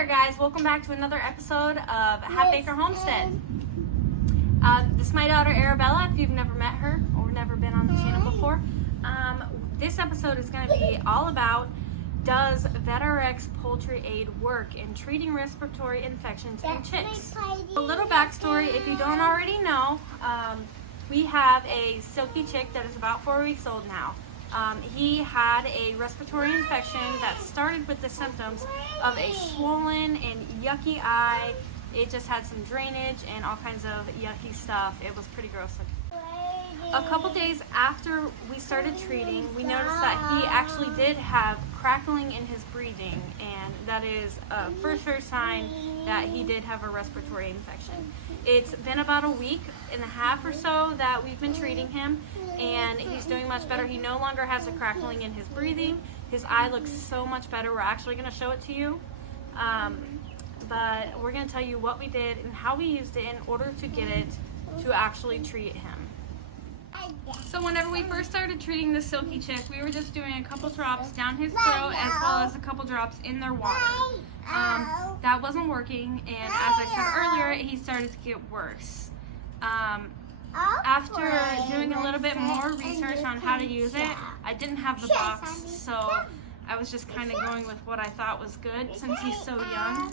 there guys, welcome back to another episode of Half Acre Homestead. This is my daughter Arabella, if you've never met her or never been on the channel before. This episode is going to be all about, does VETRX poultry aid work in treating respiratory infections in chicks? A little backstory, if you don't already know, we have a silkie chick that is about 4 weeks old now. He had a respiratory infection that started with the symptoms of a swollen and yucky eye. It just had some drainage and all kinds of yucky stuff. It was pretty gross looking. A couple days after we started treating, we noticed that he actually did have crackling in his breathing, and that is a for sure sign that he did have a respiratory infection. It's been about a week and a half or so that we've been treating him, and he's doing much better. He no longer has a crackling in his breathing. His eye looks so much better. We're actually going to show it to you, but we're going to tell you what we did and how we used it in order to get it to actually treat him. So whenever we first started treating the silkie chick, we were just doing a couple drops down his throat as well as a couple drops in their water. That wasn't working, and as I said earlier, he started to get worse. After doing a little bit more research on how to use it, I didn't have the box, so I was just kind of going with what I thought was good since he's so young.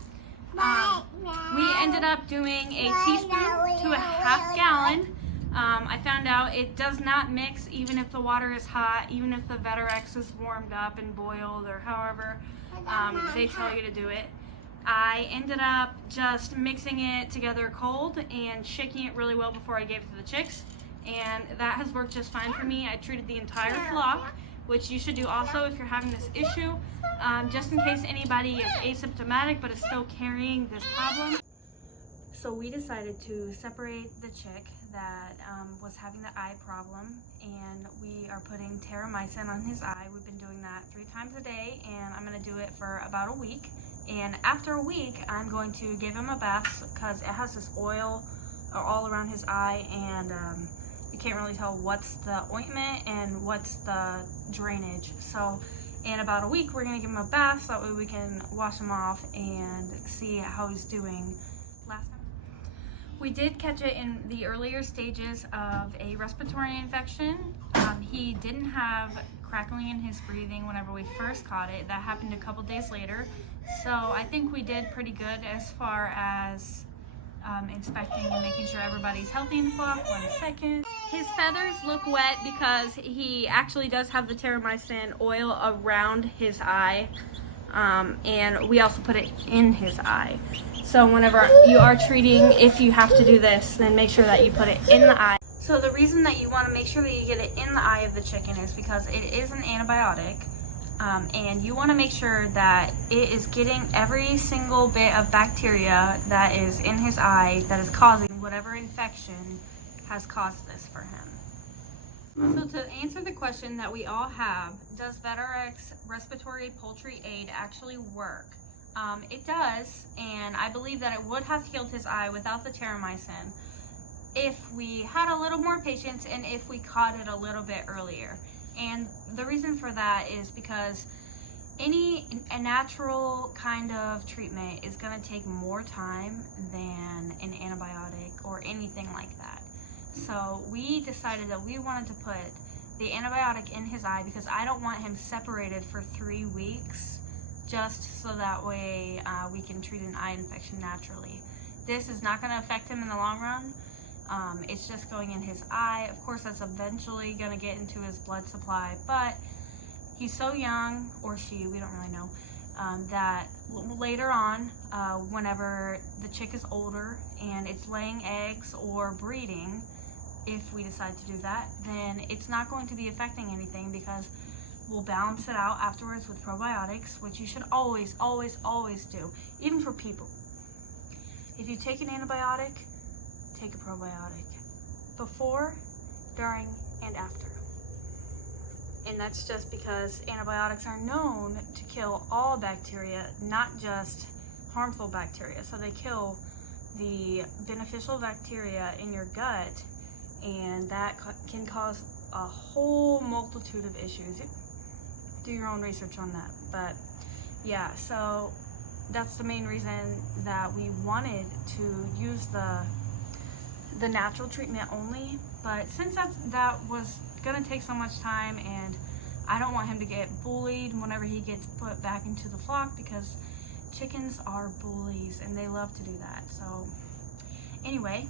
We ended up doing a teaspoon to a half gallon. I found out it does not mix even if the water is hot, even if the VETRX is warmed up and boiled, or however they tell you to do it. I ended up just mixing it together cold and shaking it really well before I gave it to the chicks, and that has worked just fine for me. I treated the entire flock, which you should do also if you're having this issue, just in case anybody is asymptomatic but is still carrying this problem. So we decided to separate the chick that was having the eye problem, and we are putting terramycin on his eye. We've been doing that 3 times a day, and I'm going to do it for about a week. And after a week, I'm going to give him a bath because it has this oil all around his eye, and you can't really tell what's the ointment and what's the drainage. So in about a week, we're going to give him a bath so that way we can wash him off and see how he's doing. Last time we did catch it in the earlier stages of a respiratory infection. He didn't have crackling in his breathing whenever we first caught it. That happened a couple days later. So I think we did pretty good as far as inspecting and making sure everybody's healthy in the flock. 1 second. His feathers look wet because he actually does have the terramycin oil around his eye. And we also put it in his eye. So whenever you are treating, if you have to do this, then make sure that you put it in the eye. So the reason that you want to make sure that you get it in the eye of the chicken is because it is an antibiotic, and you want to make sure that it is getting every single bit of bacteria that is in his eye that is causing whatever infection has caused this for him. So to answer the question that we all have, does VETRX respiratory poultry aid actually work? It does, and I believe that it would have healed his eye without the terramycin if we had a little more patience and if we caught it a little bit earlier. And the reason for that is because a natural kind of treatment is going to take more time than an antibiotic or anything like that. So we decided that we wanted to put the antibiotic in his eye because I don't want him separated for 3 weeks, just so that way we can treat an eye infection naturally. This is not going to affect him in the long run. It's just going in his eye. Of course, that's eventually going to get into his blood supply, but he's so young, or she, we don't really know, that later on, whenever the chick is older and it's laying eggs or breeding, if we decide to do that, then it's not going to be affecting anything because we'll balance it out afterwards with probiotics, which you should always, always, always do, even for people. If you take an antibiotic, take a probiotic before, during, and after. And that's just because antibiotics are known to kill all bacteria, not just harmful bacteria. So they kill the beneficial bacteria in your gut, and that can cause a whole multitude of issues. Do your own research on that. But yeah, so that's the main reason that we wanted to use the natural treatment only. But since that was gonna take so much time, and I don't want him to get bullied whenever he gets put back into the flock, because chickens are bullies and they love to do that. So anyway,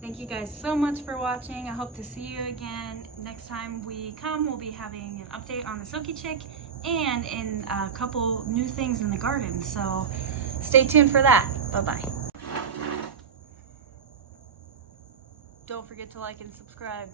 thank you guys so much for watching. I hope to see you again. Next time we come, we'll be having an update on the silkie chick and in a couple new things in the garden. So stay tuned for that. Bye-bye. Don't forget to like and subscribe.